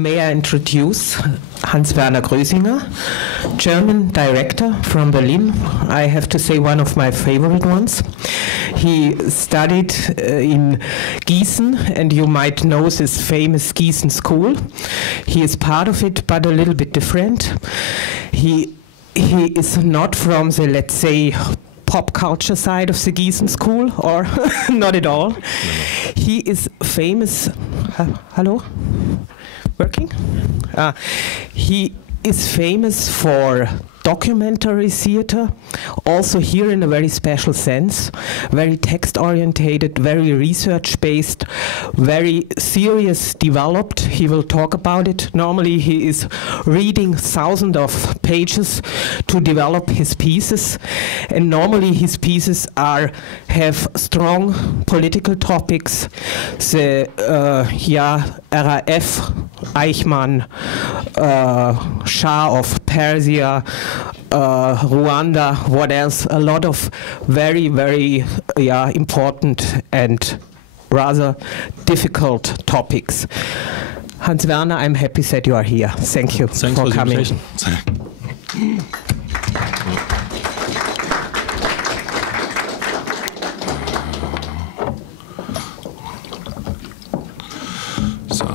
may I introduce Hans-Werner Kroesinger, German director from Berlin. I have to say one of my favorite ones. He studied in Gießen, and you might know this famous Gießen school. He is part of it, but a little bit different. He is not from the, let's say, pop culture side of the Gießen school, or not at all. No. He is famous. Hello? Working? He is famous for documentary theater, also here in a very special sense, very text-orientated, very research-based, very serious developed. He will talk about it. Normally he is reading thousands of pages to develop his pieces, and normally his pieces have strong political topics. The RAF, Eichmann, Shah of Persia, Rwanda, what else? A lot of very, very important and rather difficult topics. Hans-Werner, I'm happy that you are here. Thank you for coming. So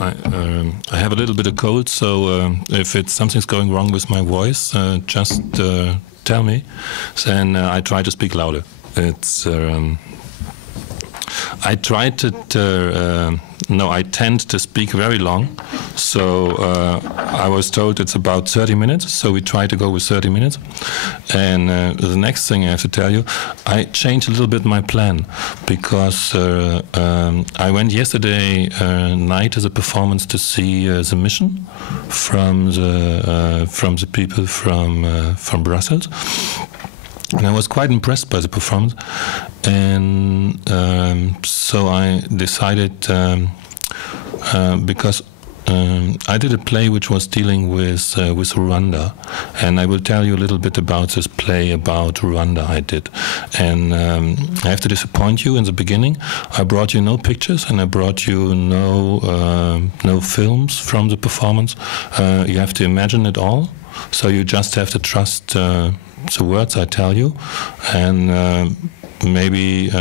I have a little bit of cold, so if something's going wrong with my voice, just tell me. Then I try to speak louder. I tend to speak very long, so I was told it's about 30 minutes, so we try to go with 30 minutes. And the next thing I have to tell you, I changed a little bit my plan, because I went yesterday night to the performance to see The Mission from the people from Brussels. And I was quite impressed by the performance, and so I decided, because I did a play which was dealing with Rwanda, and I will tell you a little bit about this play about Rwanda I did. And I have to disappoint you in the beginning. I brought you no pictures, and I brought you no films from the performance. You have to imagine it all, so you just have to trust the words I tell you, and maybe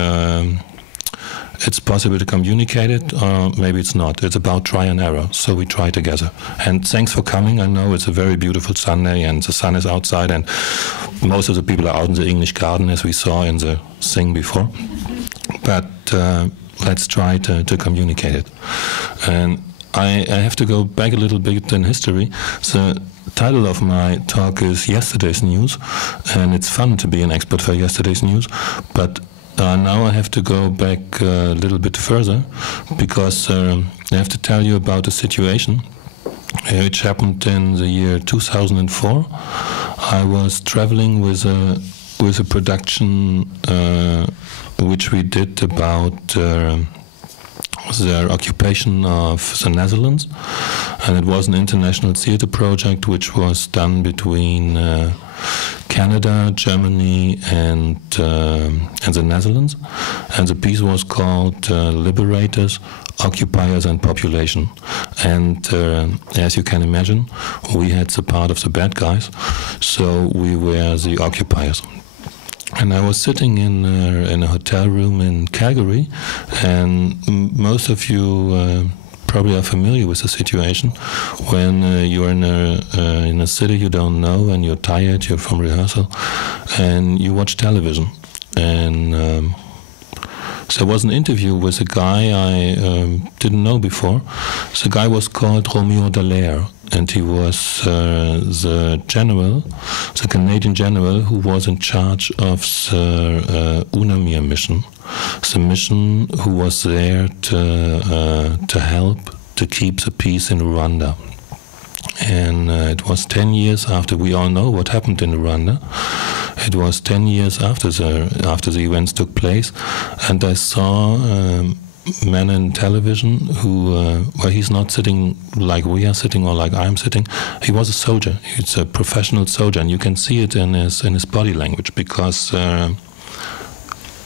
it's possible to communicate it, or maybe it's not. It's about try and error, so we try together. And thanks for coming. I know it's a very beautiful Sunday, and the sun is outside, and most of the people are out in the English garden, as we saw in the thing before. But let's try to communicate it. And I have to go back a little bit in history. The title of my talk is Yesterday's News, and it's fun to be an expert for yesterday's news, but now I have to go back a little bit further, because I have to tell you about a situation which happened in the year 2004. I was traveling with a production which we did about their occupation of the Netherlands, and it was an international theater project which was done between Canada, Germany, and the Netherlands, and the piece was called Liberators, Occupiers and Population. And as you can imagine, we had the part of the bad guys, so we were the occupiers. And I was sitting in a hotel room in Calgary, and most of you probably are familiar with the situation when you're in a city you don't know, and you're tired, you're from rehearsal, and you watch television. And so there was an interview with a guy I didn't know before. The guy was called Romeo Dallaire, and he was the general, the Canadian general, who was in charge of the UNAMIR mission, the mission who was there to help to keep the peace in Rwanda. And it was 10 years after, we all know what happened in Rwanda. It was 10 years after the events took place, and I saw man in television who, well, he's not sitting like we are sitting or like I'm sitting. He was a soldier. He's a professional soldier, and you can see it in his body language, because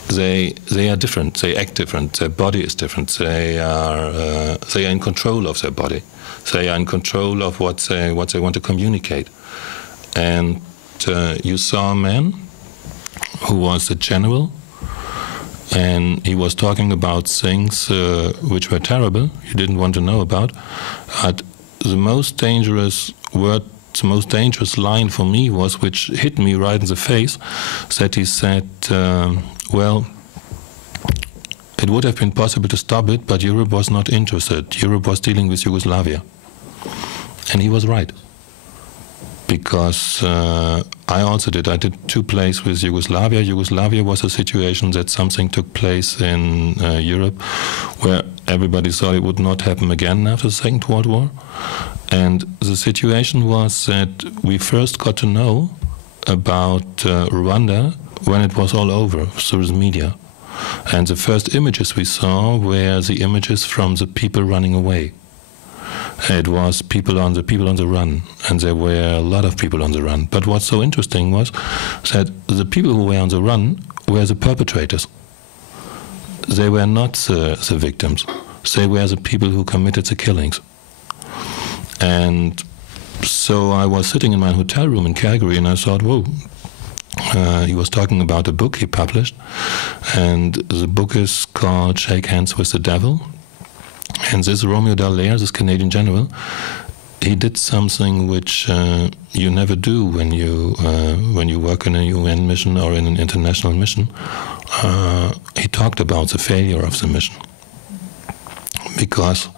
they are different. They act different. Their body is different. They are in control of their body. They are in control of what they want to communicate. And you saw a man who was a general, and he was talking about things which were terrible, you didn't want to know about. But the most dangerous word, the most dangerous line for me was, which hit me right in the face, that he said, well, it would have been possible to stop it, but Europe was not interested. Europe was dealing with Yugoslavia. And he was right. Because I also did. I did 2 plays with Yugoslavia. Yugoslavia was a situation that something took place in Europe where everybody thought it would not happen again after the Second World War. And the situation was that we first got to know about Rwanda when it was all over through the media. And the first images we saw were the images from the people running away. It was people on the run, and there were a lot of people on the run. But what's so interesting was that the people who were on the run were the perpetrators. They were not the victims. They were the people who committed the killings. And so I was sitting in my hotel room in Calgary, and I thought, whoa. He was talking about a book he published, and the book is called Shake Hands with the Devil. And this Romeo Dallaire, this Canadian general, he did something which you never do when you work in a UN mission or in an international mission. He talked about the failure of the mission, because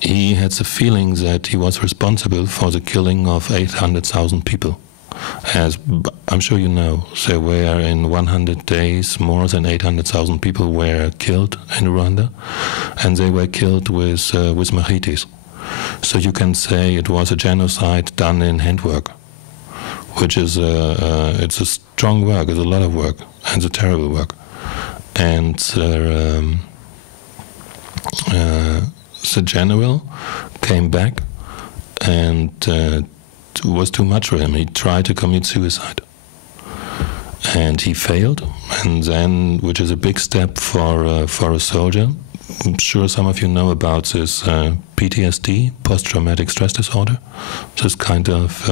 he had the feeling that he was responsible for the killing of 800,000 people. As I'm sure you know, there were in 100 days more than 800,000 people were killed in Rwanda, and they were killed with machetes. So you can say it was a genocide done in handwork, which is it's a strong work, it's a lot of work, and it's a terrible work. And the general came back, and it was too much for him. He tried to commit suicide, and he failed. And then, which is a big step for a soldier. I'm sure some of you know about this PTSD, post-traumatic stress disorder. This kind of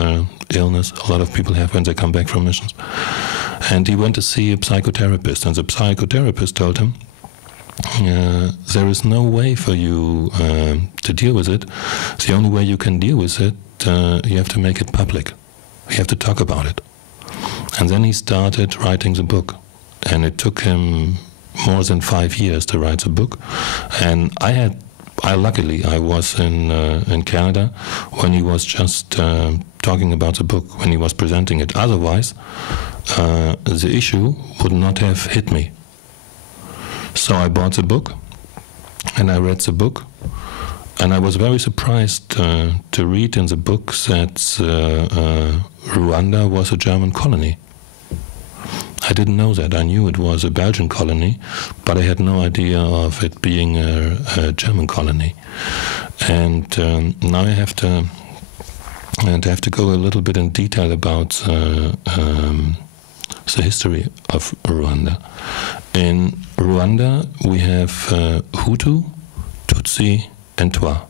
illness a lot of people have when they come back from missions. And he went to see a psychotherapist, and the psychotherapist told him, there is no way for you to deal with it. The only way you can deal with it, you have to make it public. You have to talk about it. And then he started writing the book. And it took him more than 5 years to write the book. And luckily, I was in Canada when he was just talking about the book, when he was presenting it. Otherwise, the issue would not have hit me. So I bought the book, and I read the book, and I was very surprised to read in the book that Rwanda was a German colony. I didn't know that. I knew it was a Belgian colony, but I had no idea of it being a German colony. And now I have to go a little bit in detail about the history of Rwanda. In Rwanda, we have Hutu, Tutsi, and Twa.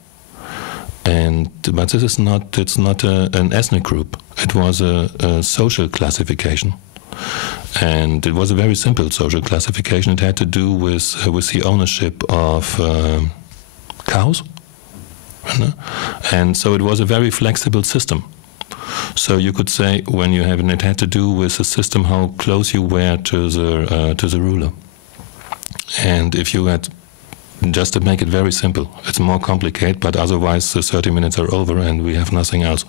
But this is not, it's not an ethnic group. It was a social classification. And it was a very simple social classification. It had to do with the ownership of cows. And so it was a very flexible system. So you could say, when you have, and it had to do with the system, how close you were to the ruler. And if you had, just to make it very simple, it's more complicated, but otherwise the 30 minutes are over and we have nothing else.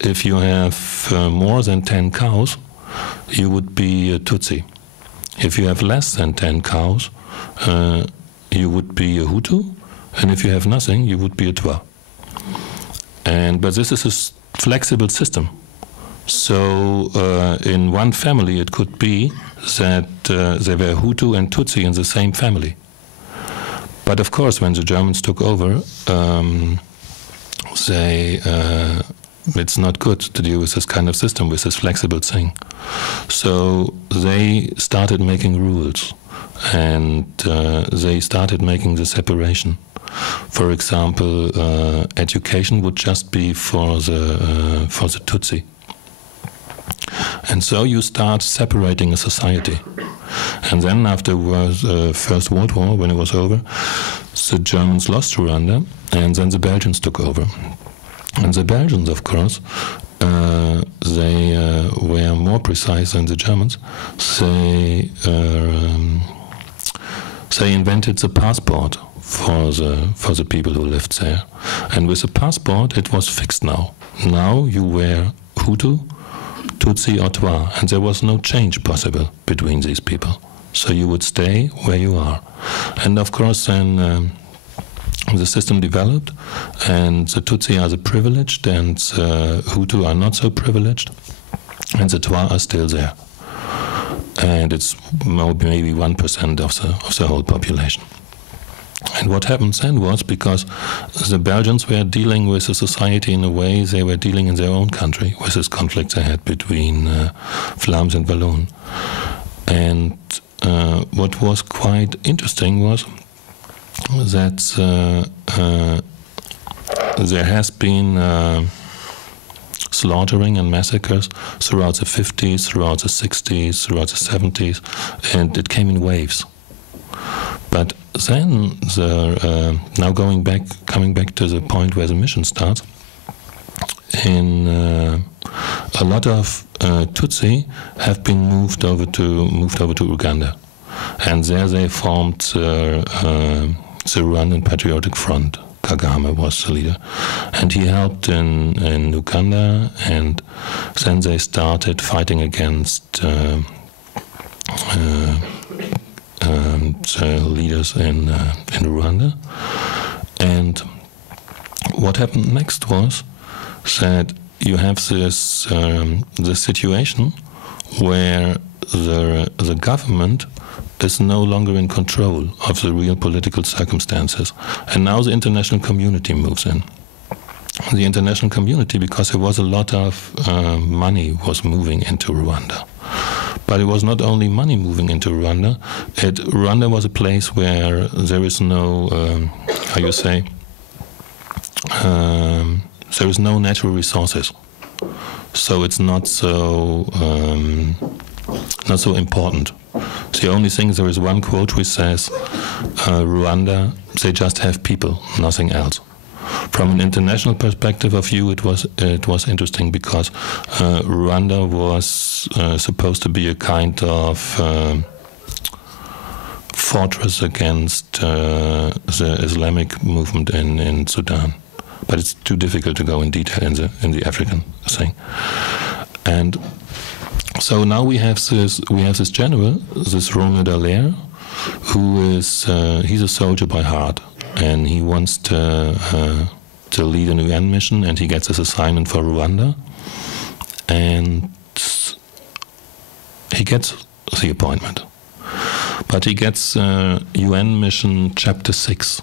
If you have more than 10 cows, you would be a Tutsi. If you have less than 10 cows, you would be a Hutu, and if you have nothing, you would be a Twa. But this is a flexible system. So in one family, it could be that there were Hutu and Tutsi in the same family. But of course, when the Germans took over, they it's not good to deal with this kind of system, with this flexible thing. So they started making rules, and they started making the separation. For example, education would just be for the Tutsi. And so you start separating a society. And then after the First World War, when it was over, the Germans lost Rwanda, and then the Belgians took over. And the Belgians, of course, they were more precise than the Germans. They invented the passport for the people who lived there. And with the passport, it was fixed now. Now you were Hutu, Tutsi or Twa, and there was no change possible between these people. So you would stay where you are. And of course then the system developed, and the Tutsi are the privileged, and the Hutu are not so privileged, and the Twa are still there. And it's maybe 1% of the whole population. And what happened then was, because the Belgians were dealing with the society in a way they were dealing in their own country, with this conflict they had between Vlaams and Walloon. And what was quite interesting was that there has been slaughtering and massacres throughout the 50s, throughout the 60s, throughout the 70s, and it came in waves. But then, now coming back to the point where the mission starts, in a lot of Tutsi have been moved over to Uganda, and there they formed the Rwandan Patriotic Front. Kagame was the leader, and he helped in Uganda, and then they started fighting against the leaders in Rwanda. And what happened next was that you have this situation where the government is no longer in control of the real political circumstances, and now the international community moves in. The international community, because there was a lot of money was moving into Rwanda. But it was not only money moving into Rwanda. Rwanda was a place where there is no, there is no natural resources. So it's not so important. The only thing, there is one quote which says, Rwanda, they just have people, nothing else. From an international perspective of view, it was interesting, because Rwanda was supposed to be a kind of fortress against the Islamic movement in Sudan. But it's too difficult to go in detail in the African thing. And so now we have this general, this Ronald Dallaire, who is he's a soldier by heart, and he wants to lead an UN mission, and he gets this assignment for Rwanda, and he gets the appointment. But he gets UN mission Chapter 6.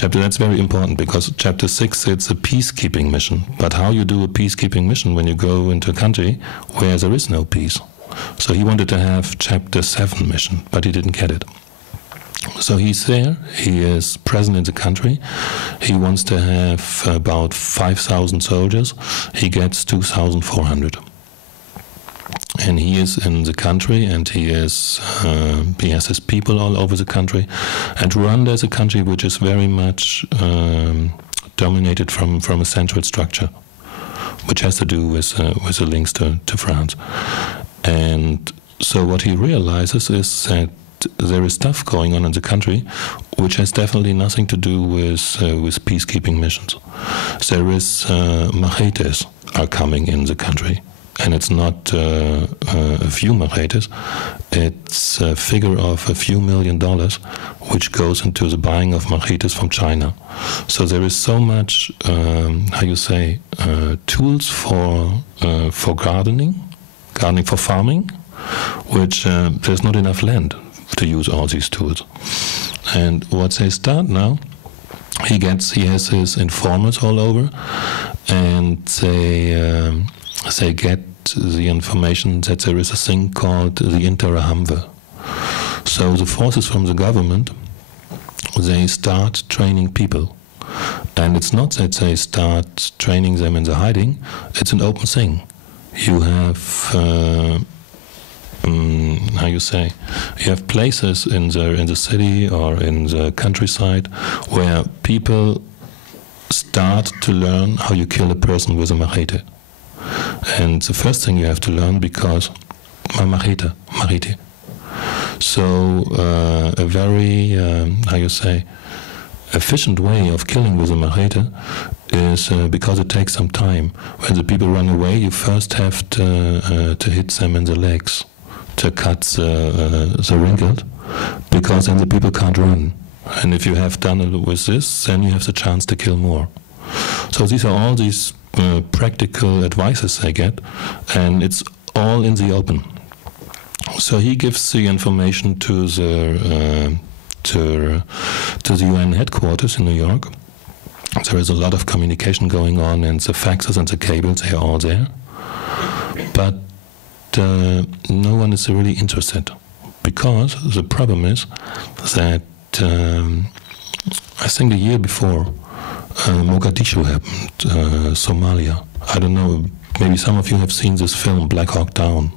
That's very important, because Chapter 6, it's a peacekeeping mission. But how you do a peacekeeping mission when you go into a country where there is no peace? So he wanted to have Chapter 7 mission, but he didn't get it. So he's there, he is present in the country, he wants to have about 5,000 soldiers, he gets 2,400. And he is in the country, and he has his people all over the country. And Rwanda is a country which is very much dominated from a central structure, which has to do with the links to France. And so what he realizes is that there is stuff going on in the country which has definitely nothing to do with peacekeeping missions. There is machetes are coming in the country. And it's not a few machetes, it's a figure of a few $1 million which goes into the buying of machetes from China. So there is so much, tools for gardening for farming, which there's not enough land to use all these tools. And what they start now, he has his informers all over, and they get the information that there is a thing called the Interhamwe. So the forces from the government, they start training people. And it's not that they start training them in the hiding, it's an open thing. You have, how you say, you have places in the city or in the countryside where people start to learn how you kill a person with a machete. And the first thing you have to learn, because machete. So a very, how you say, efficient way of killing with a machete is because it takes some time. When the people run away, you first have to hit them in the legs to cut the wrinkles, because then the people can't run. And if you have done it with this, then you have the chance to kill more. So these are all these practical advices I get, and it's all in the open. So he gives the information to the UN headquarters in New York. There is a lot of communication going on, and the faxes and the cables, they are all there. But no one is really interested, because the problem is that I think the year before, Mogadishu happened, Somalia. I don't know, maybe some of you have seen this film, Black Hawk Down,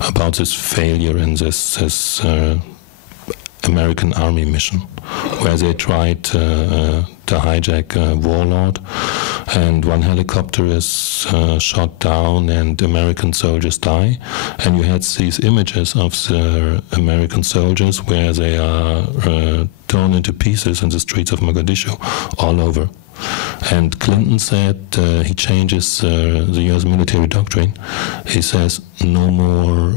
about this failure in this American army mission, where they tried to hijack a warlord, and one helicopter is shot down and American soldiers die. And you had these images of the American soldiers where they are torn into pieces in the streets of Mogadishu all over. And Clinton said he changes the US military doctrine. He says no more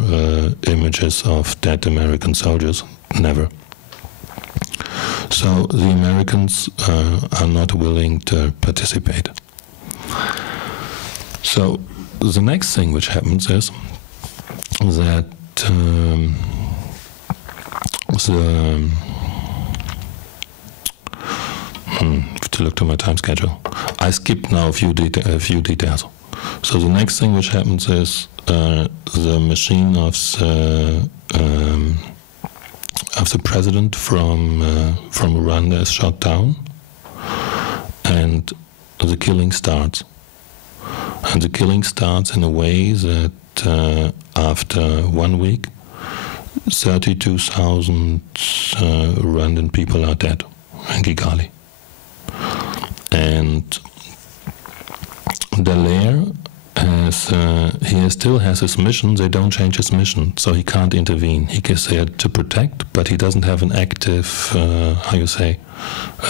images of dead American soldiers, never. So the Americans are not willing to participate. So the next thing which happens is that to look to my time schedule. I skipped now a few details. So the next thing which happens is the machine of the president from Rwanda is shot down, and the killing starts. And the killing starts in a way that after 1 week, 32,000 Rwandan people are dead in Kigali. And Dallaire still has his mission. They don't change his mission, so he can't intervene. He is there to protect, but he doesn't have an active, how you say,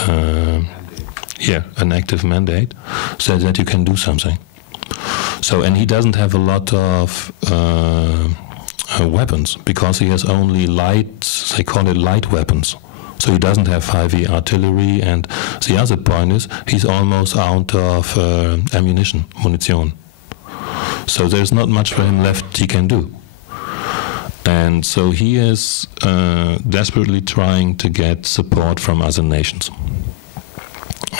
an active mandate, so that you can do something. So, and he doesn't have a lot of weapons, because he has only light, they call it light weapons. So he doesn't have heavy artillery, and the other point is he's almost out of ammunition, munition. So there's not much for him left he can do. And so he is desperately trying to get support from other nations.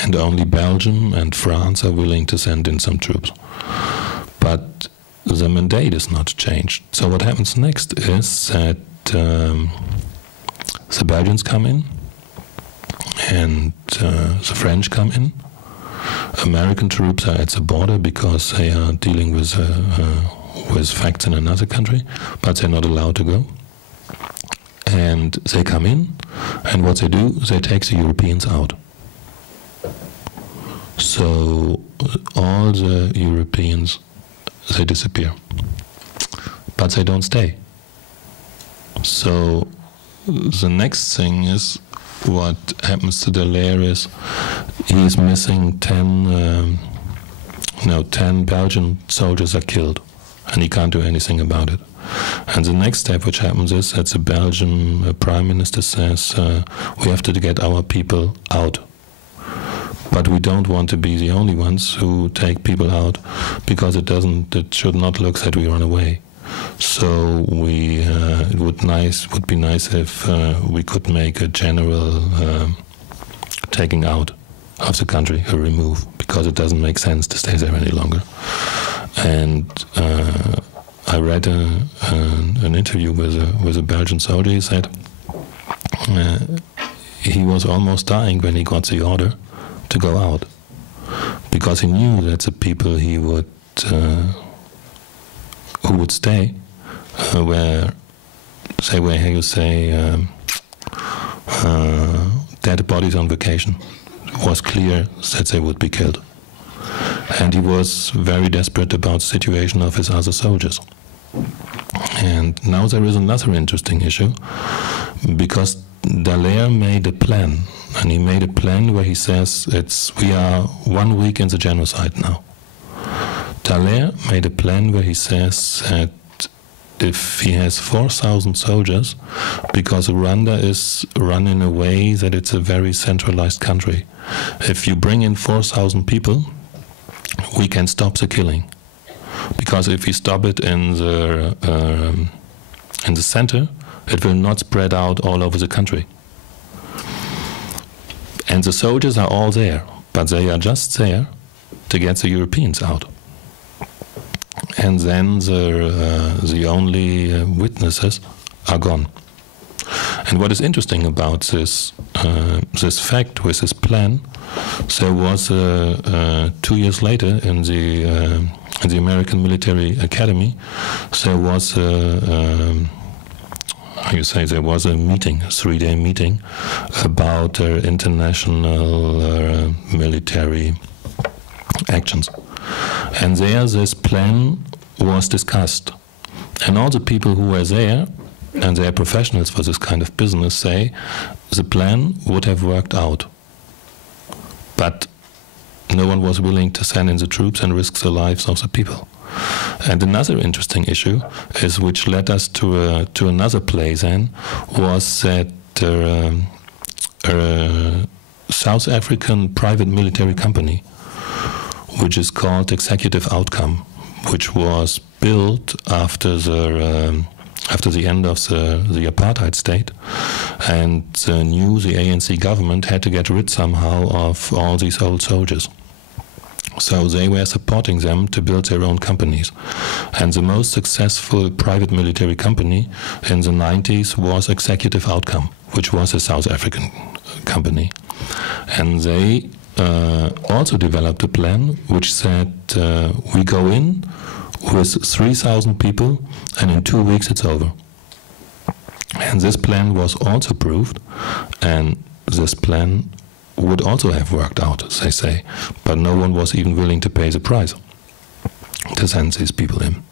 And only Belgium and France are willing to send in some troops. But the mandate is not changed. So what happens next is that the Belgians come in, and the French come in. American troops are at the border because they are dealing with facts in another country, but they're not allowed to go. And they come in, and what they do, they take the Europeans out. So all the Europeans, they disappear, but they don't stay. So the next thing is, what happens to Dallaire is he is missing 10 Belgian soldiers are killed, and he can't do anything about it. And the next step which happens is that the Belgian Prime Minister says we have to get our people out. But we don't want to be the only ones who take people out, because it should not look that we run away. So it would be nice if we could make a general taking out of the country, a remove, because it doesn't make sense to stay there any longer. And I read an interview with a Belgian soldier. He said he was almost dying when he got the order to go out, because he knew that the people who would stay were how you say, dead bodies on vacation. It was clear that they would be killed. And he was very desperate about the situation of his other soldiers. And now there is another interesting issue, because Dallaire made a plan, and he made a plan where he says we are 1 week in the genocide now. Dallaire made a plan where he says that if he has 4,000 soldiers, because Rwanda is run in a way that it's a very centralized country, if you bring in 4,000 people, we can stop the killing. Because if we stop it in the center, it will not spread out all over the country. And the soldiers are all there, but they are just there to get the Europeans out. And then the only witnesses are gone. And what is interesting about this fact with this plan, there was 2 years later in the American Military Academy, there was there was a meeting, a 3-day meeting about international military actions. And there this plan was discussed. And all the people who were there, and they are professionals for this kind of business, say the plan would have worked out. But no one was willing to send in the troops and risk the lives of the people. And another interesting issue is, which led us to another play then, was that a South African private military company, which is called Executive Outcome, which was built after the end of the apartheid state, and the ANC government had to get rid somehow of all these old soldiers. So they were supporting them to build their own companies. And the most successful private military company in the 90s was Executive Outcome, which was a South African company. And they also developed a plan which said, we go in with 3,000 people, and in 2 weeks it's over. And this plan was also proved, and this plan would also have worked out, they say, but no one was even willing to pay the price to send these people in.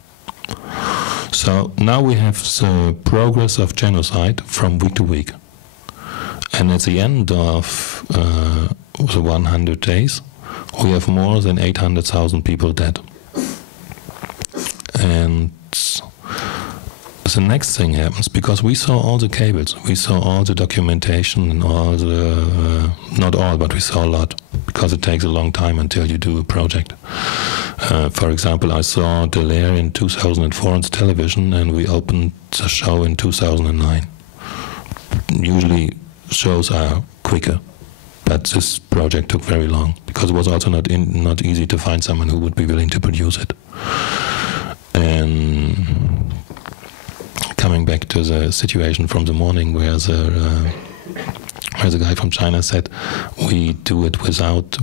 So now we have the progress of genocide from week to week. And at the end of the 100 days, we have more than 800,000 people dead. And the next thing happens, because we saw all the cables, we saw all the documentation and all the, not all, but we saw a lot, because it takes a long time until you do a project. For example, I saw Dallaire in 2004 on the television, and we opened the show in 2009. Usually shows are quicker, but this project took very long, because it was also not easy to find someone who would be willing to produce it. And coming back to the situation from the morning, where the guy from China said, we do it without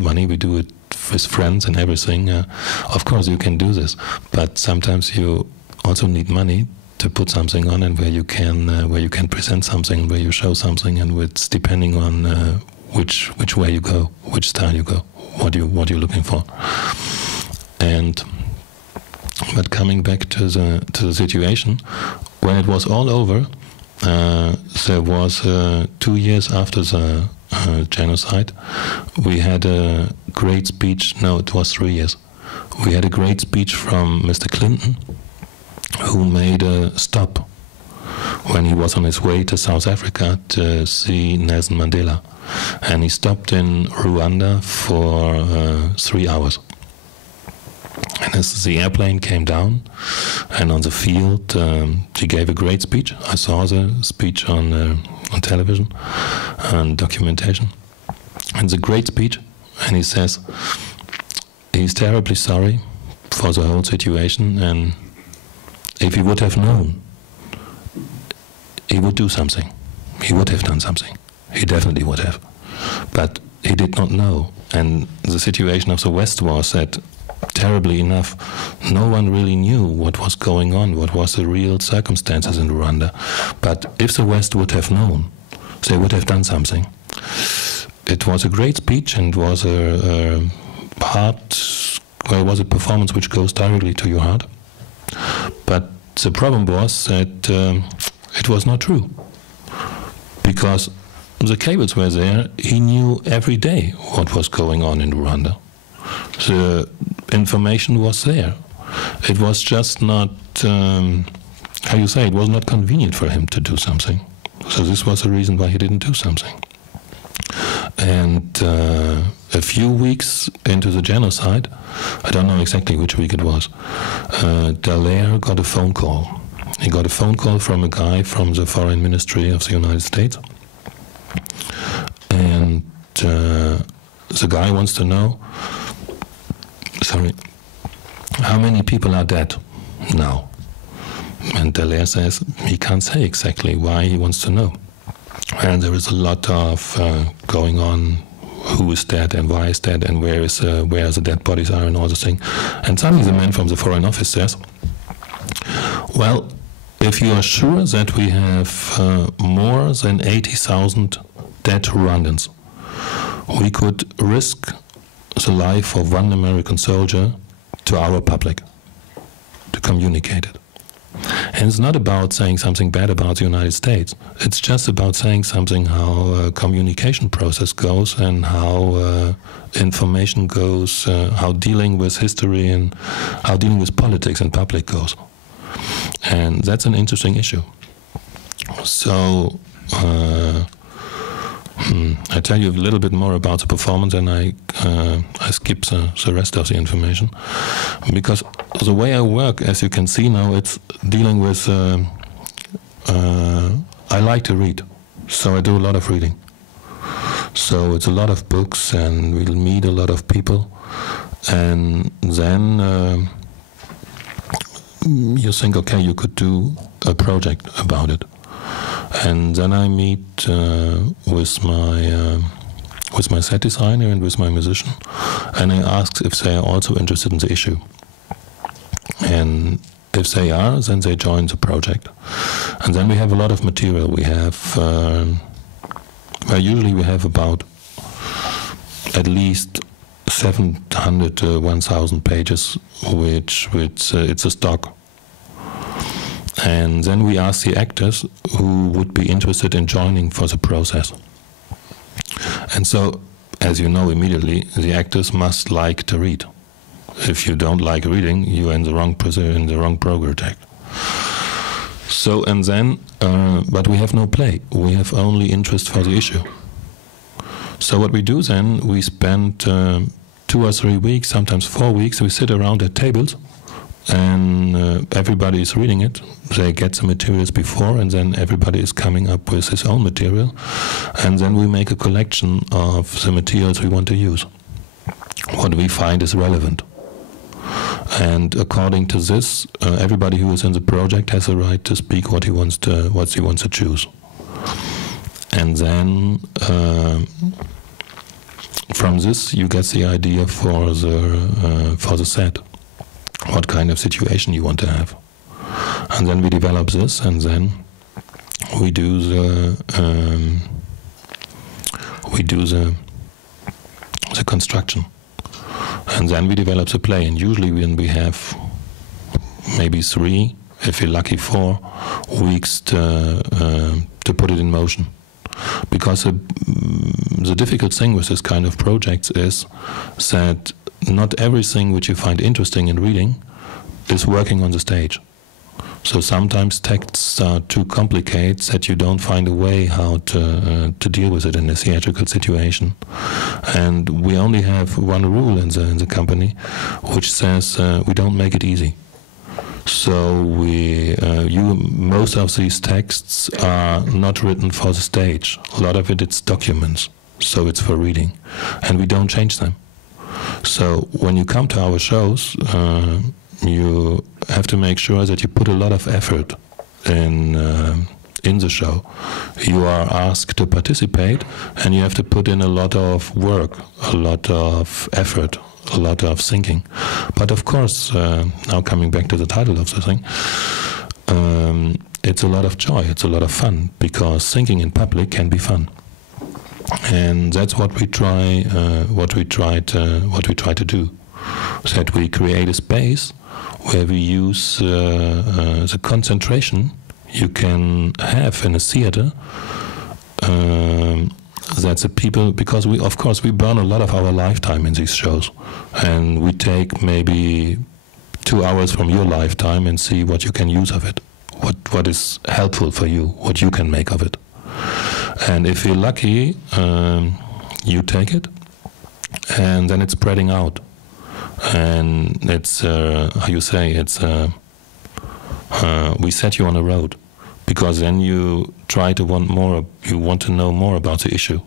money, we do it with friends and everything. Of course you can do this, but sometimes you also need money to put something on, and where you can present something, where you show something, and it's depending on which way you go, which style you go, what you're looking for. But coming back to the situation, when it was all over, there was 2 years after the genocide, we had a great speech. No, it was 3 years. We had a great speech from Mr. Clinton, who made a stop when he was on his way to South Africa to see Nelson Mandela, and he stopped in Rwanda for 3 hours. And as the airplane came down, and on the field, he gave a great speech. I saw the speech on television and documentation. And it's a great speech, and he says he's terribly sorry for the whole situation, and if he would have known, he would do something. He would have done something. He definitely would have. But he did not know. And the situation of the West was that, terribly enough, no one really knew what was going on, what was the real circumstances in Rwanda. But if the West would have known, they would have done something. It was a great speech, and was a performance which goes directly to your heart. But the problem was that it was not true, because the cables were there. He knew every day what was going on in Rwanda. The information was there. It was just not, it was not convenient for him to do something. So this was the reason why he didn't do something. And a few weeks into the genocide, I don't know exactly which week it was, Dallaire got a phone call. He got a phone call from a guy from the Foreign Ministry of the United States. And the guy wants to know, how many people are dead now? And Dallaire says he can't say exactly why he wants to know. And there is a lot of going on, who is dead and why is dead and where the dead bodies are and all the thing. And suddenly the man from the Foreign Office says, well, if you are sure that we have more than 80,000 dead Rwandans, we could risk the life of one American soldier to our public, to communicate it. And it's not about saying something bad about the United States. It's just about saying something how a communication process goes and how information goes, how dealing with history and how dealing with politics in public goes. And that's an interesting issue. So I tell you a little bit more about the performance, and I skip the rest of the information, because the way I work, as you can see now, it's dealing with. I like to read, so I do a lot of reading. So it's a lot of books, and we'll meet a lot of people, and then you think, okay, you could do a project about it. And then I meet with my set designer and with my musician, and I ask if they are also interested in the issue. And if they are, then they join the project. And then we have a lot of material. We have, usually we have about at least 700 to 1,000 pages, which it's a stock. And then we ask the actors who would be interested in joining for the process. And so, as you know immediately, the actors must like to read. If you don't like reading, you're in the wrong project. So, and then, but we have no play. We have only interest for the issue. So what we do then, we spend 2 or 3 weeks, sometimes 4 weeks, we sit around at tables, and everybody is reading it. They get the materials before, and then everybody is coming up with his own material, and then we make a collection of the materials we want to use, what we find is relevant. And according to this, everybody who is in the project has a right to speak what he wants to choose. And then from this you get the idea for the set. What kind of situation you want to have, and then we develop this, and then we do the construction, and then we develop the play. And usually when we have maybe 3, if you're lucky 4 weeks to put it in motion, because the difficult thing with this kind of projects is that not everything which you find interesting in reading is working on the stage. So sometimes texts are too complicated that you don't find a way how to deal with it in a theatrical situation. And we only have one rule in the company, which says we don't make it easy. So most of these texts are not written for the stage. A lot of it's documents. so it's for reading, and we don't change them. So when you come to our shows, you have to make sure that you put a lot of effort in the show. You are asked to participate, and you have to put in a lot of work, a lot of effort, a lot of thinking. But of course, now coming back to the title of the thing, it's a lot of joy, it's a lot of fun, because singing in public can be fun. And that's what we try to do. That we create a space where we use the concentration you can have in a theater. That the people, because we burn a lot of our lifetime in these shows, and we take maybe 2 hours from your lifetime and see what you can use of it, what is helpful for you, what you can make of it. And if you're lucky, you take it, and then it's spreading out. And it's, how you say, it's, we set you on a road, because then you try to want more, you want to know more about the issue.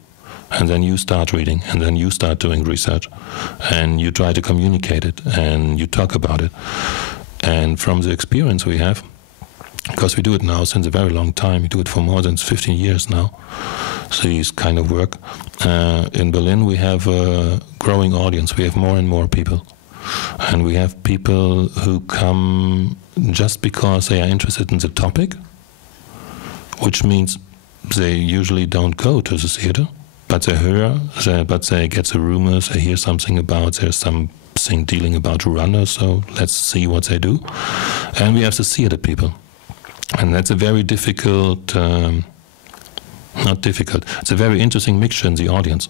And then you start reading, and then you start doing research, and you try to communicate it, and you talk about it. And from the experience we have, because we do it now since a very long time, we do it for more than 15 years now, these kind of work. In Berlin we have a growing audience, we have more and more people. And we have people who come just because they are interested in the topic, which means they usually don't go to the theater, but they get the rumors, they hear something about, there's something dealing about Rwanda, so let's see what they do. And we have the theater people. And that's a very difficult, not difficult, it's a very interesting mixture in the audience.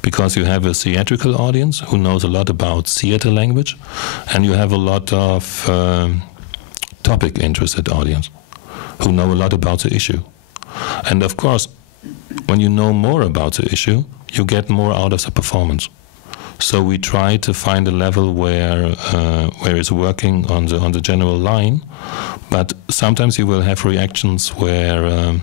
Because you have a theatrical audience who knows a lot about theater language, and you have a lot of topic-interested audience who know a lot about the issue. And of course, when you know more about the issue, you get more out of the performance. So we try to find a level where it's working on the general line, but sometimes you will have reactions where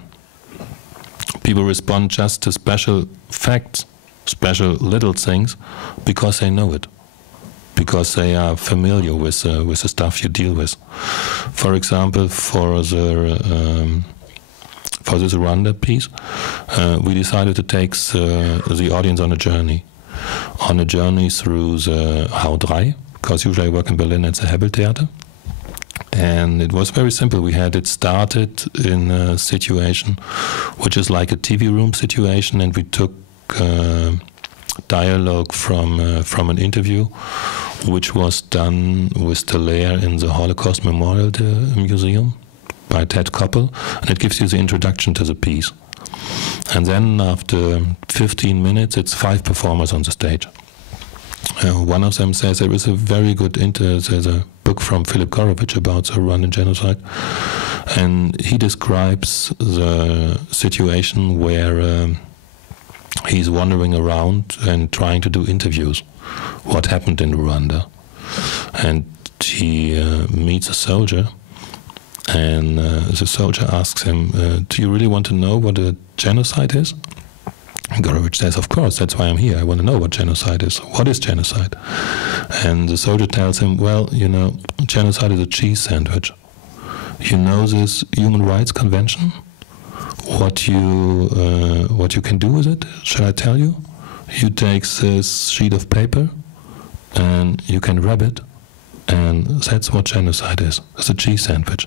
people respond just to special facts, special little things, because they know it, because they are familiar with the stuff you deal with. For example, for this Rwanda piece, we decided to take the audience on a journey through the H3, because usually I work in Berlin at the Hebel Theater. And it was very simple. We had it started in a situation which is like a TV room situation, and we took dialogue from an interview which was done with the layer in the Holocaust Memorial Museum by Ted Koppel, and it gives you the introduction to the piece. And then after 15 minutes, it's 5 performers on the stage. One of them says there is a very good there's a book from Philip Gorovich about the Rwandan genocide, and he describes the situation where he's wandering around and trying to do interviews, what happened in Rwanda. And he meets a soldier, and the soldier asks him, do you really want to know what a genocide is? Gorovich says, of course, that's why I'm here. I want to know what genocide is. What is genocide? And the soldier tells him, well, you know, genocide is a cheese sandwich. You know this Human Rights Convention? What you can do with it? Shall I tell you? You take this sheet of paper and you can wrap it, and that's what genocide is. It's a cheese sandwich.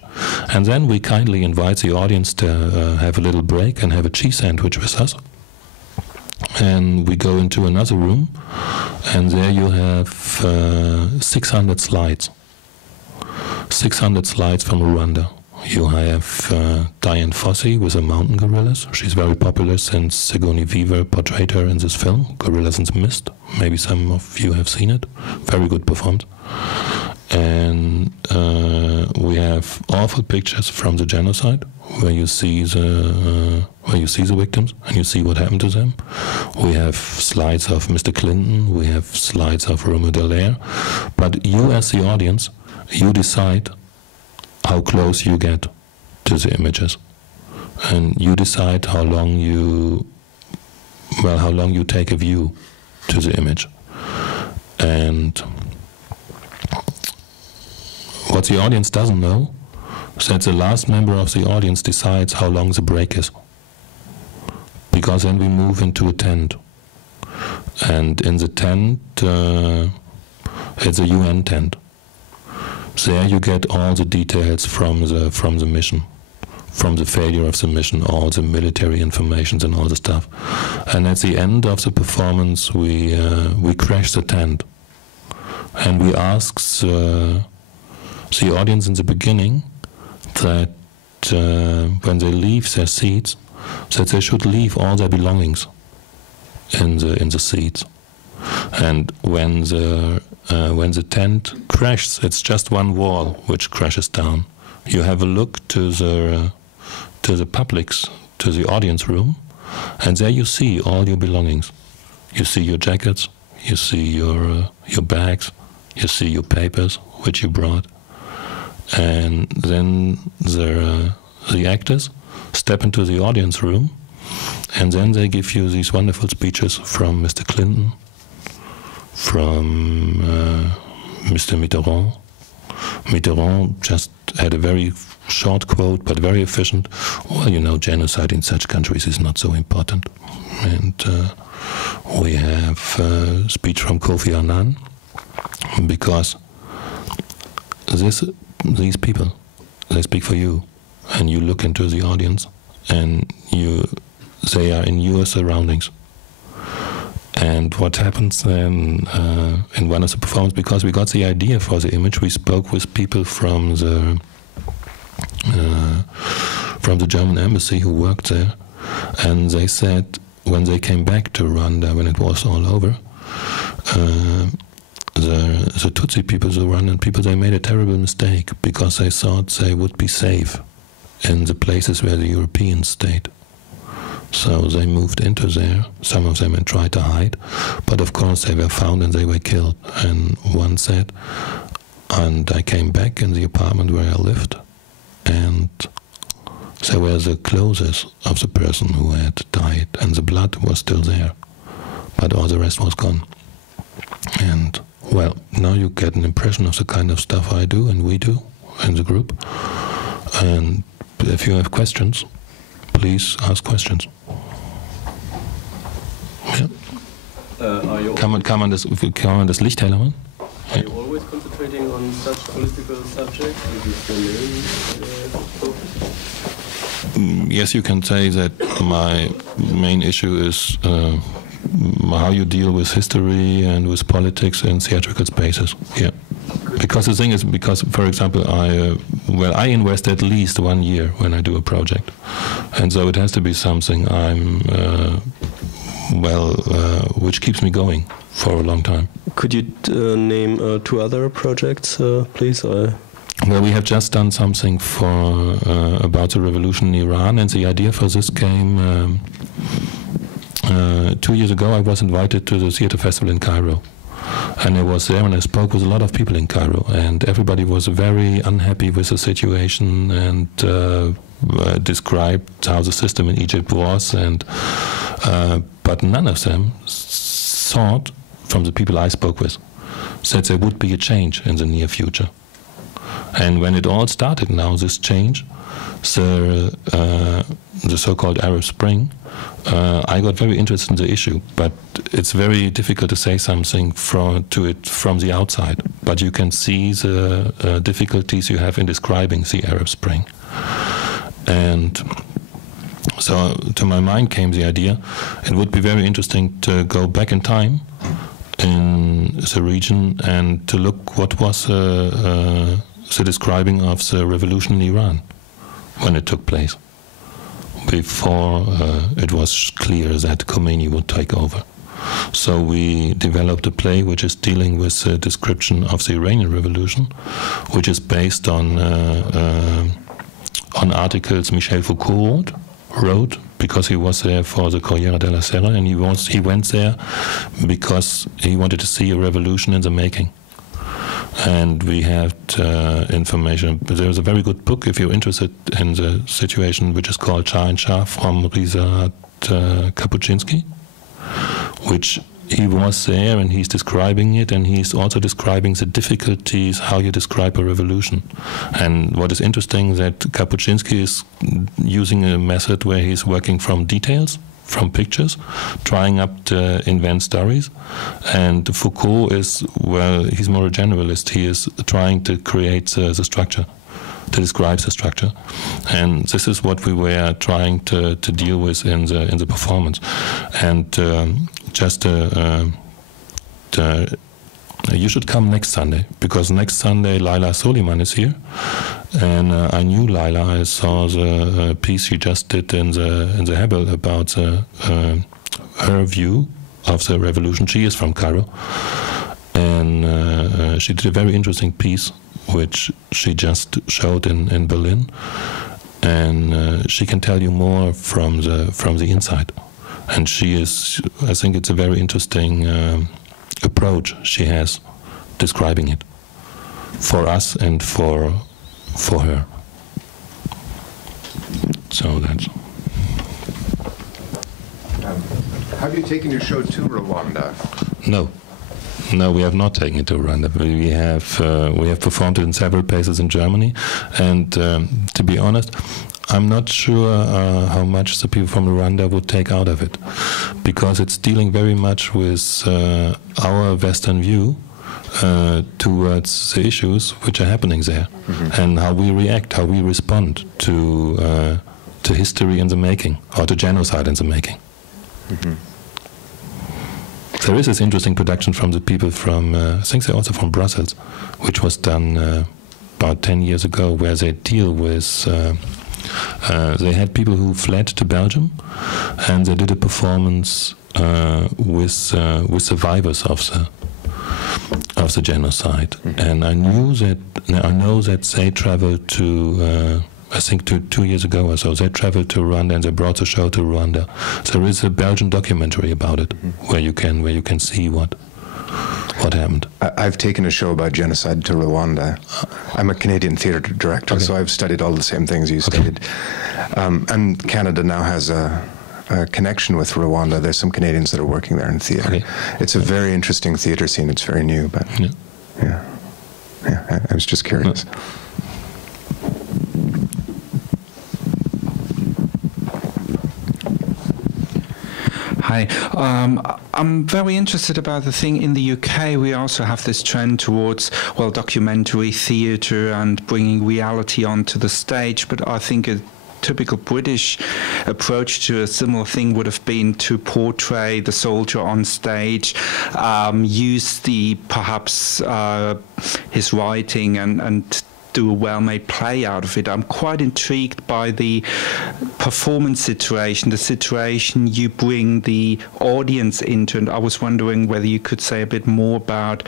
And then we kindly invite the audience to have a little break and have a cheese sandwich with us. And we go into another room, and there you have 600 slides. 600 slides from Rwanda. You have Diane Fossey with the mountain gorillas. She's very popular since Sigourney Weaver portrayed her in this film, Gorillas in the Mist. Maybe some of you have seen it. Very good performance. And we have awful pictures from the genocide, where you see the victims and you see what happened to them. We have slides of Mr. Clinton. We have slides of Romy Dallaire. But you, as the audience, you decide how close you get to the images, and you decide how long you well, how long you take a view to the image. And what the audience doesn't know is that the last member of the audience decides how long the break is. Because then we move into a tent. And in the tent, it's a UN tent. There you get all the details from the mission, from the failure of the mission, all the military information and all the stuff. And at the end of the performance, we crash the tent, and we ask the audience in the beginning that when they leave their seats, that they should leave all their belongings in the seats. And when the tent crashes, it's just one wall which crashes down. You have a look to the publics, to the audience room, and there you see all your belongings. You see your jackets, you see your bags, you see your papers which you brought, and then the actors step into the audience room, and then they give you these wonderful speeches from Mr. Clinton, from Mr. Mitterrand. Mitterrand just had a very short quote, but very efficient. Well, you know, genocide in such countries is not so important. And we have a speech from Kofi Annan, because these people, they speak for you, and you look into the audience, and they are in your surroundings. And what happens then in one of the performances, because we got the idea for the image, we spoke with people from the German embassy who worked there, and they said when they came back to Rwanda, when it was all over, the Tutsi people, the Rwandan people, they made a terrible mistake, because they thought they would be safe in the places where the Europeans stayed. So they moved into there, some of them, and tried to hide. But of course they were found and they were killed. And one said, and I came back in the apartment where I lived, and there were the clothes of the person who had died, and the blood was still there, but all the rest was gone. And, well, now you get an impression of the kind of stuff I do and we do in the group. And if you have questions, please ask questions. Ja. Kann man das Licht heller machen? Are you always concentrating on such political subjects? Is this your main focus? Yes, you can say that my main issue is how you deal with history and with politics in theatrical spaces. Yeah. Because the thing is, for example, I invest at least 1 year when I do a project, and so it has to be something which keeps me going for a long time. Could you name 2 other projects, please? Well, we have just done something about the revolution in Iran, and the idea for this came 2 years ago. I was invited to the theater festival in Cairo. And I was there and I spoke with a lot of people in Cairo, and everybody was very unhappy with the situation and described how the system in Egypt was, and but none of them thought, from the people I spoke with, that there would be a change in the near future. And when it all started now, this change, the so-called Arab Spring, I got very interested in the issue, but it's very difficult to say something to it from the outside. But you can see the difficulties you have in describing the Arab Spring. And so to my mind came the idea, it would be very interesting to go back in time in the region and to look what was the describing of the revolution in Iran when it took place, before it was clear that Khomeini would take over. So we developed a play which is dealing with the description of the Iranian Revolution, which is based on articles Michel Foucault wrote, because he was there for the Corriere della Sera, and he went there because he wanted to see a revolution in the making. And we had information. There is a very good book, if you're interested in the situation, which is called Shah and Shah, from Riza Kapuscinski. which he was there and he's describing it, and he's also describing the difficulties how you describe a revolution. And what is interesting that Kapuscinski is using a method where he's working from details, from pictures, trying up to invent stories. And Foucault is, well, he's more a generalist. He is trying to create the structure, to describe the structure. And this is what we were trying to deal with in the performance. And you should come next Sunday, because next Sunday Laila Soliman is here, and I knew Laila. I saw the piece she just did in the Hebel about her view of the revolution. She is from Cairo, and she did a very interesting piece which she just showed in Berlin, and she can tell you more from the inside. And she is, I think it's a very interesting approach she has describing it for us and for her. So that's. Have you taken your show to Rwanda? No, we have not taken it to Rwanda. We have performed it in several places in Germany, and to be honest, I'm not sure how much the people from Rwanda would take out of it, because it's dealing very much with our Western view towards the issues which are happening there, and how we react, how we respond to history in the making, or to genocide in the making. There is this interesting production from the people from, I think they're also from Brussels, which was done about 10 years ago, where they deal with, they had people who fled to Belgium, and they did a performance with survivors of the genocide. And I know that they traveled to, I think 2 years ago or so, they traveled to Rwanda and they brought the show to Rwanda. There is a Belgian documentary about it, where you can see what happened. I've taken a show about genocide to Rwanda. I'm a Canadian theatre director, so I've studied all the same things you studied. And Canada now has a connection with Rwanda. There's some Canadians that are working there in theatre. It's a very interesting theatre scene. It's very new, but yeah, I was just curious. Hi. I'm very interested about the thing in the UK. We also have this trend towards, well, documentary theatre and bringing reality onto the stage, but I think a typical British approach to a similar thing would have been to portray the soldier on stage, use perhaps his writing and do a well-made play out of it. I'm quite intrigued by the performance situation, the situation you bring the audience into, and I was wondering whether you could say a bit more about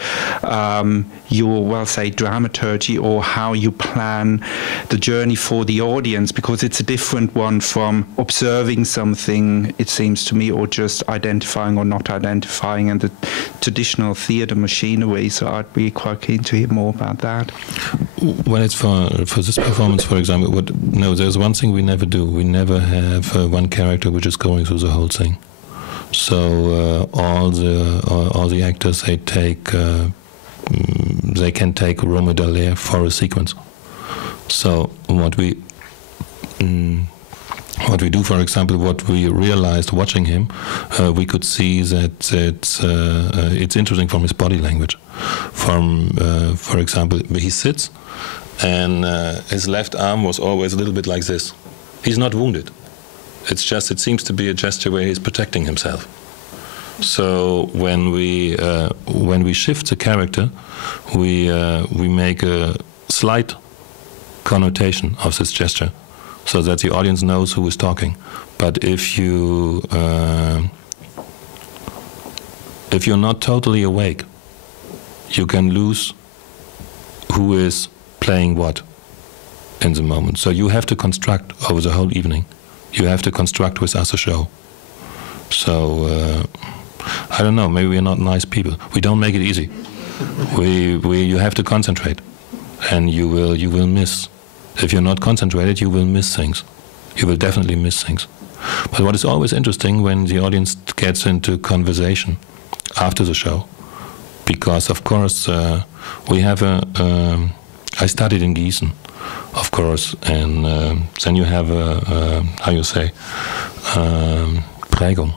your, well, say, dramaturgy, or how you plan the journey for the audience, because it's a different one from observing something, it seems to me, or just identifying or not identifying, and the traditional theatre machinery. So I'd be quite keen to hear more about that. Well, it's for this performance, for example, there's one thing we never do. We never have one character which is going through the whole thing. So all the actors, they can take Rome Dallaire for a sequence. So what we do, for example, what we realized watching him, we could see that it's interesting from his body language. For example, he sits, and his left arm was always a little bit like this. He's not wounded. It's just, it seems to be a gesture where he's protecting himself. So when we shift the character, we make a slight connotation of this gesture, so that the audience knows who is talking. But if you're not totally awake, you can lose who is playing what in the moment. So you have to construct over the whole evening. You have to construct with us a show. So I don't know, maybe we're not nice people. We don't make it easy. You have to concentrate, and you will miss. If you're not concentrated, you will miss things. You will definitely miss things. But what is always interesting when the audience gets into conversation after the show, because of course we have I studied in Gießen, of course, and then you have a how you say, Prägung.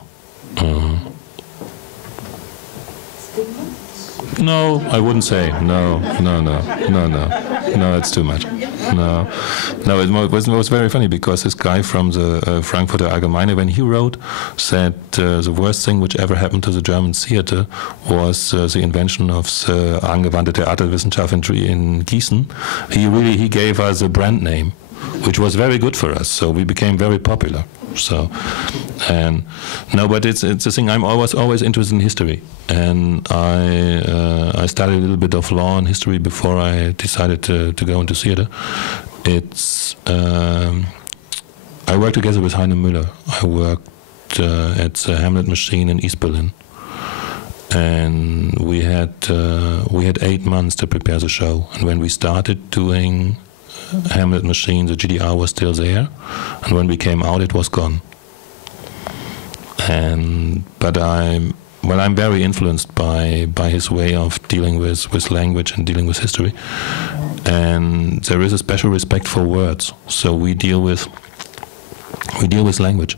No, I wouldn't say. No, it's too much. No, it was very funny because this guy from the Frankfurter Allgemeine, when he wrote, said the worst thing which ever happened to the German theater was the invention of the Angewandte Theaterwissenschaft in Gießen. He gave us a brand name, which was very good for us. So we became very popular. So, and no, but it's a thing. I'm always interested in history, and I studied a little bit of law and history before I decided to go into theater. I worked together with Heine Müller. I worked at the Hamlet Machine in East Berlin, and we had 8 months to prepare the show. And when we started doing Hamlet Machine, the GDR was still there, and when we came out, it was gone. But I'm very influenced by his way of dealing with language and dealing with history, and there is a special respect for words. So we deal with language.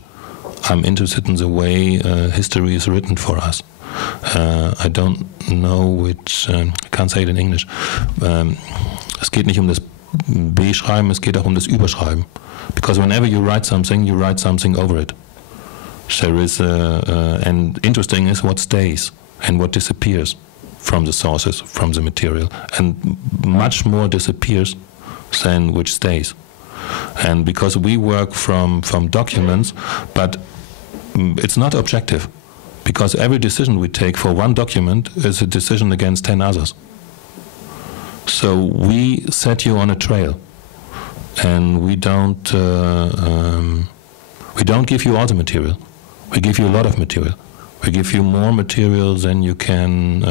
I'm interested in the way history is written for us. I don't know which. I can't say it in English. Es geht nicht das B-Schreiben, es geht auch das Überschreiben. Because whenever you write something over it. There is and interesting is what stays and what disappears from the sources, from the material, and much more disappears than which stays. And because we work from documents, but it's not objective, because every decision we take for one document is a decision against 10 others. So we set you on a trail, and we don't give you all the material. We give you a lot of material. We give you more material than you can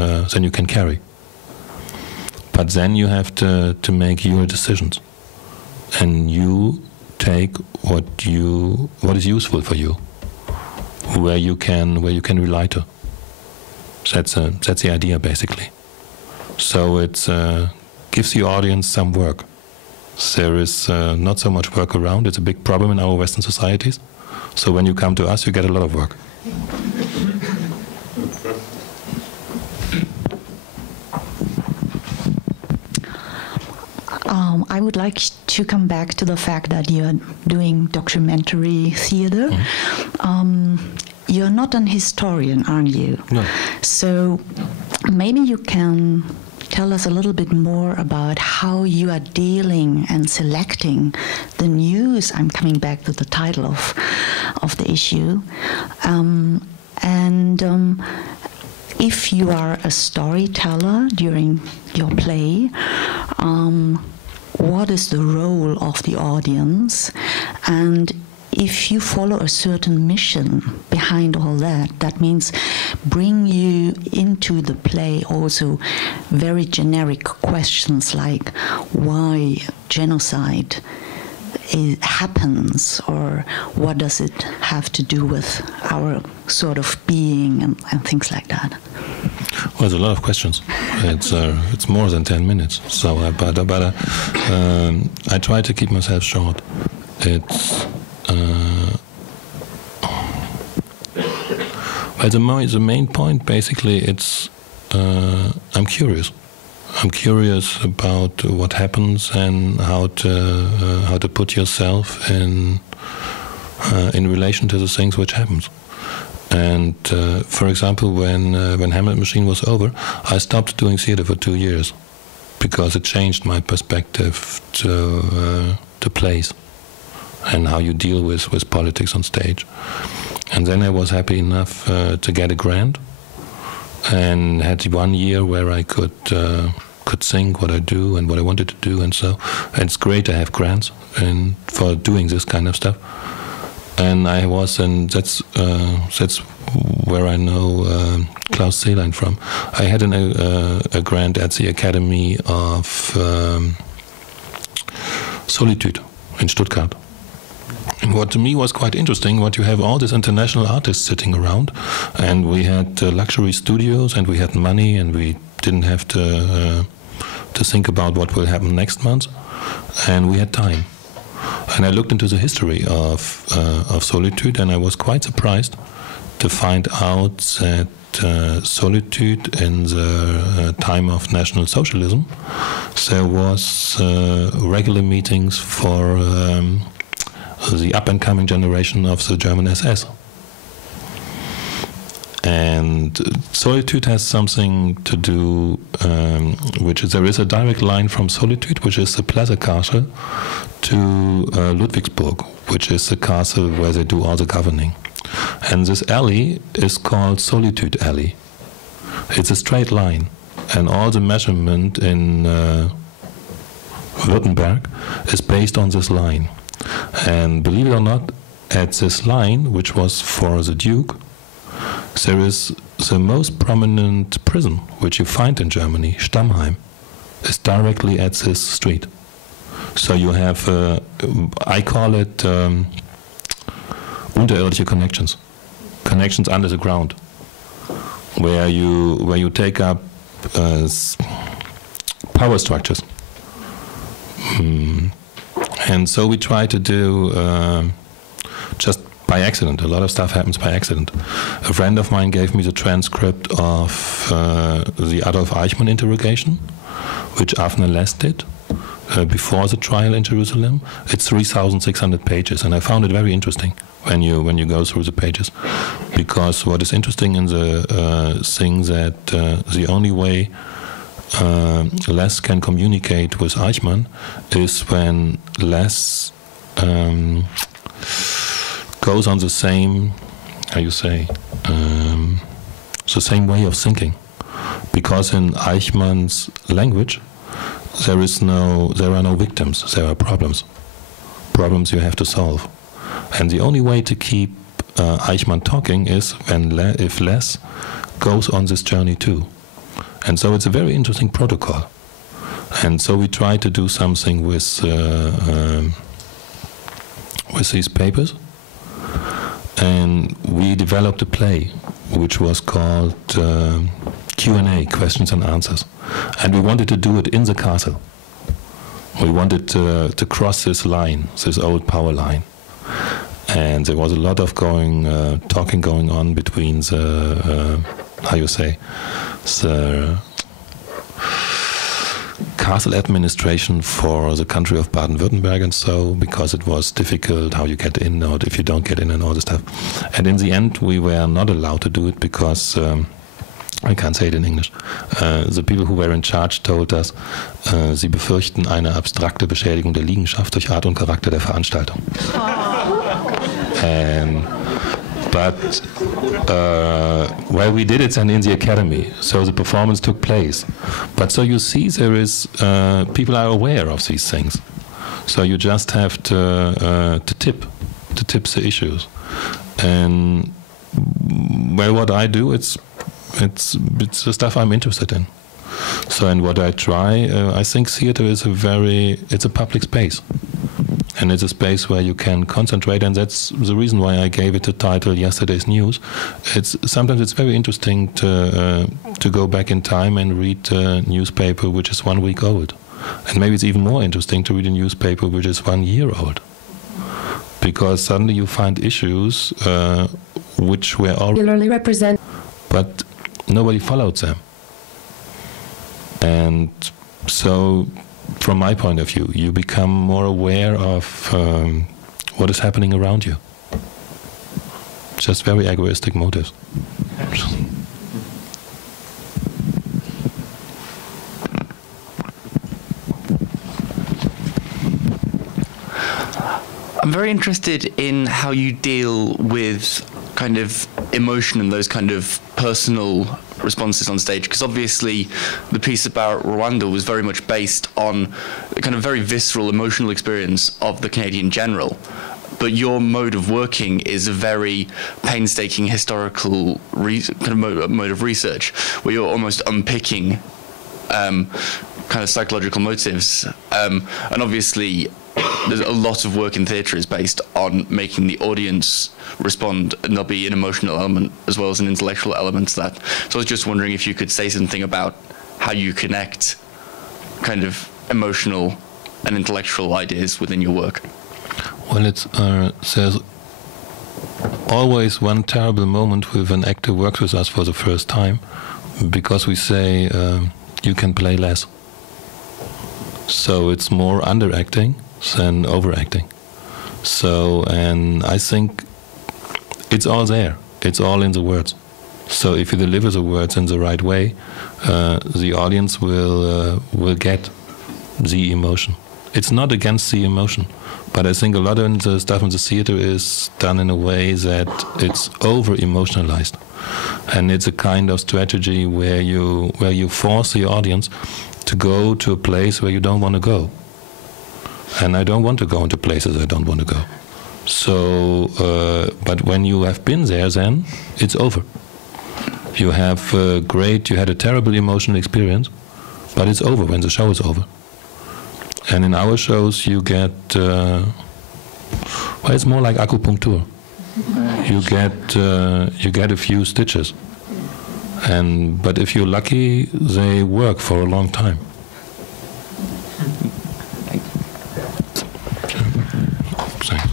carry. But then you have to make your decisions, and you take what is useful for you, where you can rely to. That's the idea basically. So it gives the audience some work. There is not so much work around. It's a big problem in our Western societies. So when you come to us, you get a lot of work. I would like to come back to the fact that you're doing documentary theater. Mm-hmm. You're not an historian, aren't you? No. So maybe you can tell us a little bit more about how you are dealing and selecting the news. I'm coming back to the title of the issue. If you are a storyteller during your play, what is the role of the audience? And if you follow a certain mission behind all that, that means bring you into the play also very generic questions like why genocide happens, or what does it have to do with our sort of being, and things like that. Well, there's a lot of questions. It's more than 10 minutes. So, but I try to keep myself short. It's well, the main point basically it's I'm curious. I'm curious about what happens and how to put yourself in relation to the things which happens. And for example, when Hamlet Machine was over, I stopped doing theater for 2 years because it changed my perspective to plays and how you deal with politics on stage. And then I was happy enough to get a grant, and had 1 year where I could think what I do and what I wanted to do, and so it's great to have grants and for doing this kind of stuff. And I was, and that's where I know Klaus Seelein from. I had a grant at the Academy of Solitude in Stuttgart. what to me was quite interesting, what you have all these international artists sitting around, and we had luxury studios, and we had money, and we didn't have to think about what will happen next month, and we had time. And I looked into the history of Solitude, and I was quite surprised to find out that Solitude in the time of National Socialism, there was regular meetings for the up-and-coming generation of the German SS. And Solitude has something to do, which is, there is a direct line from Solitude, which is the Pleasure Castle, to Ludwigsburg, which is the castle where they do all the governing. And this alley is called Solitude Alley. It's a straight line, and all the measurement in Württemberg is based on this line. And believe it or not, at this line, which was for the Duke, there is the most prominent prison which you find in Germany, Stammheim, is directly at this street. So you have, I call it unterirdische connections, connections under the ground, where you take up power structures. And so we try to do just by accident. A lot of stuff happens by accident. A friend of mine gave me the transcript of the Adolf Eichmann interrogation, which Avner Less did before the trial in Jerusalem. It's 3,600 pages, and I found it very interesting when you go through the pages, because what is interesting in the thing that the only way Less can communicate with Eichmann is when Less goes on the same, how you say, the same way of thinking, because in Eichmann's language there are no victims, there are problems you have to solve, and the only way to keep Eichmann talking is if Less goes on this journey too. And so it's a very interesting protocol. And so we try to do something with these papers. And we developed a play which was called Q&A, Questions and Answers. And we wanted to do it in the castle. We wanted to cross this line, this old power line. And there was a lot of talking going on between the, the castle administration for the country of Baden-Württemberg, and so, because it was difficult how you get in or if you don't get in and all this stuff. And in the end we were not allowed to do it because I can't say it in English. The people who were in charge told us, sie befürchten eine abstrakte Beschädigung der Liegenschaft durch Art und Charakter der Veranstaltung. But we did it then in the academy, so the performance took place. But so you see, there is people are aware of these things. So you just have to tip the issues. And well, what I do, it's the stuff I'm interested in. So, and what I try, I think theater is it's a public space. And it's a space where you can concentrate, and that's the reason why I gave it the title Yesterday's News. Sometimes it's very interesting to go back in time and read a newspaper which is 1 week old. And maybe it's even more interesting to read a newspaper which is 1 year old. Because suddenly you find issues which were already represented, but nobody followed them. And so, from my point of view, you become more aware of what is happening around you. Just very egoistic motives. I'm very interested in how you deal with kind of emotion and those kind of personal responses on stage, because obviously the piece about Rwanda was very much based on a kind of very visceral emotional experience of the Canadian general, but your mode of working is a very painstaking historical mode of research, where you're almost unpicking kind of psychological motives, and obviously there's a lot of work in theatre is based on making the audience respond, and there'll be an emotional element as well as an intellectual element to that. So I was just wondering if you could say something about how you connect kind of emotional and intellectual ideas within your work. Well, there's always one terrible moment when an actor works with us for the first time, because we say you can play less. So it's more underacting than overacting. So, and I think it's all there. It's all in the words. So if you deliver the words in the right way, the audience will get the emotion. It's not against the emotion, but I think a lot of the stuff in the theater is done in a way that it's over-emotionalized. And it's a kind of strategy where you force the audience to go to a place where you don't want to go. And I don't want to go into places I don't want to go. So, but when you have been there, then it's over. You have you had a terrible emotional experience, but it's over when the show is over. And in our shows you get, well, it's more like acupuncture. You get a few stitches. But if you're lucky, they work for a long time. Thanks.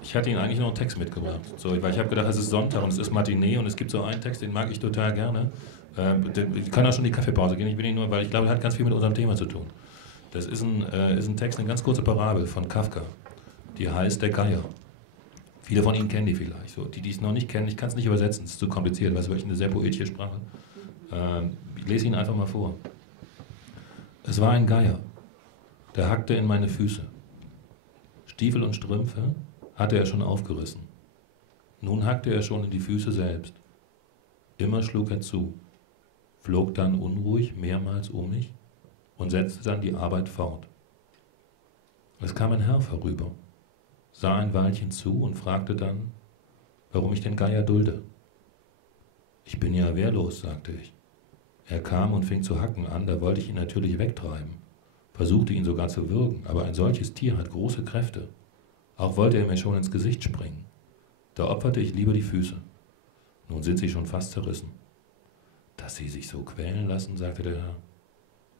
Ich hatte Ihnen eigentlich noch einen Text mitgebracht. So, weil ich habe gedacht, es ist Sonntag und es ist Matinee und es gibt so einen Text, den mag ich total gerne. Ich kann auch schon in die Kaffeepause gehen, ich will nicht nur, weil ich glaube, der hat ganz viel mit unserem Thema zu tun. Das ist ein Text, eine ganz kurze Parabel von Kafka, die heißt Der Geier. Viele von Ihnen kennen die vielleicht. So, die es noch nicht kennen, ich kann es nicht übersetzen, es ist zu kompliziert, weil es wirklich eine sehr poetische Sprache. Ich lese Ihnen einfach mal vor. Es war ein Geier, der hackte in meine Füße. Stiefel und Strümpfe hatte er schon aufgerissen. Nun hackte er schon in die Füße selbst. Immer schlug er zu, flog dann unruhig mehrmals um mich und setzte dann die Arbeit fort. Es kam ein Herr vorüber, sah ein Weilchen zu und fragte dann, warum ich den Geier dulde. Ich bin ja wehrlos, sagte ich. Er kam und fing zu hacken an, da wollte ich ihn natürlich wegtreiben, versuchte ihn sogar zu würgen, aber ein solches Tier hat große Kräfte. Auch wollte er mir schon ins Gesicht springen. Da opferte ich lieber die Füße. Nun sind sie schon fast zerrissen. Dass Sie sich so quälen lassen, sagte der Herr.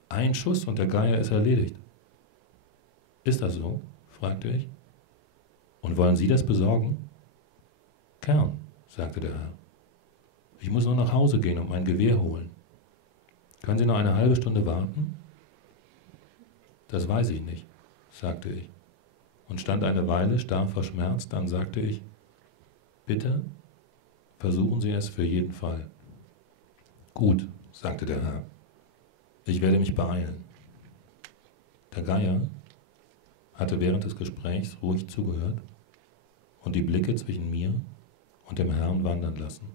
Ein Schuss und der Geier ist erledigt. Ist das so? Fragte ich. Und wollen Sie das besorgen? Gern, sagte der Herr. Ich muss nur nach Hause gehen und mein Gewehr holen. Können Sie noch eine halbe Stunde warten? Das weiß ich nicht, sagte ich. Und stand eine Weile starr vor Schmerz, dann sagte ich, bitte, versuchen Sie es für jeden Fall. Gut, sagte der Herr, ich werde mich beeilen. Der Geier hatte während des Gesprächs ruhig zugehört und die Blicke zwischen mir und dem Herrn wandern lassen.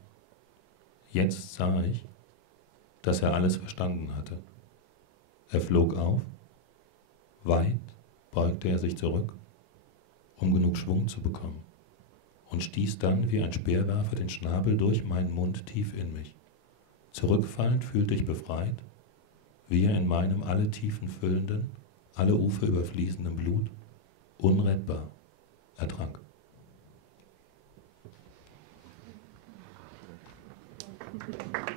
Jetzt sah ich, dass er alles verstanden hatte. Er flog auf, weit beugte er sich zurück, um genug Schwung zu bekommen, und stieß dann wie ein Speerwerfer den Schnabel durch meinen Mund tief in mich. Zurückfallend fühlte ich befreit, wie er in meinem alle Tiefen füllenden, alle Ufer überfließenden Blut unrettbar ertrank. Applaus